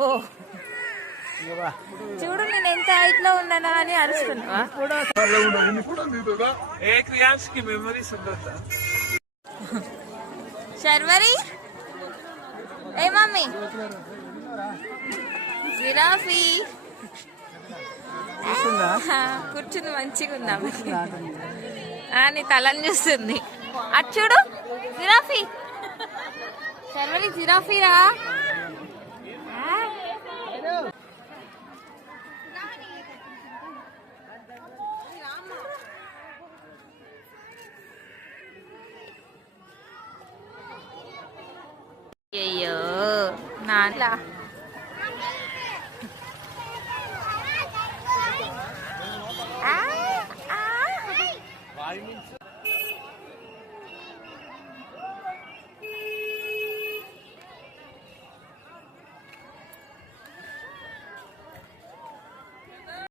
ఓ చూడు నేను ఎంత హైట్ లో ఉన్నానా అని అరుచుకున్నావా? శర్వరి ఏ మమ్మీ జిరాఫీ కూర్చుంది మంచిగా ఉందా నీ తలని చూస్తుంది. అటు చూడు జిరాఫీ. శర్వరి జిరాఫీరా. అయ్యో నాలా